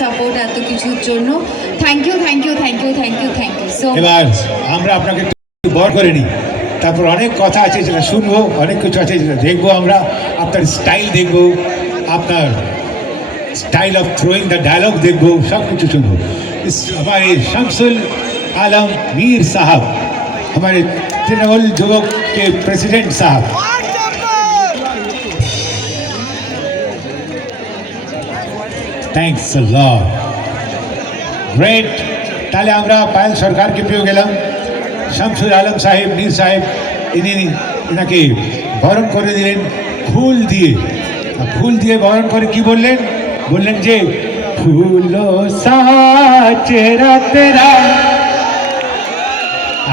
Support, এত কিছুর জন্য thank you thank you thank you thank you thank you so এবার আমরা আপনাকে একটু বর করে নিই, তারপর অনেক কথা আছে যেটা শুনবো, অনেক কিছু আছে যেটা দেখবো, আমরা আপনার স্টাইল দেখবো, আপনার style of throwing the dialogue देखो, सब कुछ सुनो। इस हमारे शमसुल आलम मीर साहब, हमारे तृणमूल युवक के प्रेसिडेंट साहब, थैंक्स अ लॉट, ग्रेट। তাহলে আমরা পায়েল সরকারকে পেয়ে গেলাম। শামসুল আলম সাহেব, মীর সাহেব, ইনাকে বরণ করে দিলেন ফুল দিয়ে। ফুল দিয়ে বরণ করে কি বললেন? बोलें जे फूलों सा चेहरा तेरा,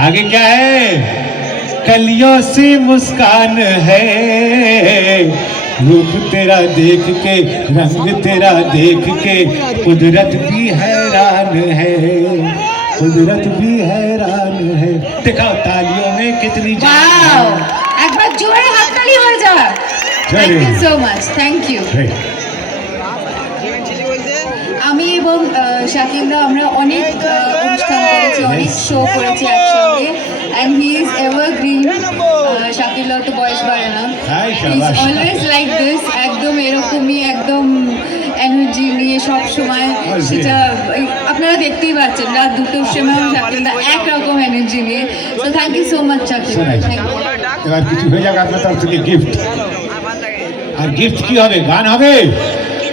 आगे क्या है? कलियों सी मुस्कान है, रूप तेरा देख के, रंग तेरा देख के कुदरत भी हैरान है, कुदरत भी हैरान है। दिखाओ तालियों में कितनी जान है। एक बार जोरे हाथ ताली हो जा। Thank you so much, thank you. আমি এবং শাকিলদা আমরা অনেক অনুষ্ঠান করেছি, অনেক শো করেছি একসঙ্গে, অ্যান্ড হি ইজ এভারগ্রিন। শাকিলদার তো বয়স বাড়ে না, অলওয়েজ লাইক দিস, একদম এরকমই, একদম এনার্জি নিয়ে সব সময়। সেটা আপনারা দেখতেই পাচ্ছেন, রাত 2টোর সময় শাকিলদা একরকম এনার্জি নিয়ে। So thank you so much Shakil, thank you. এবার কিছু হয়ে যাক আপনার তরফ থেকে গিফট। আর গিফট কি হবে? গান হবে।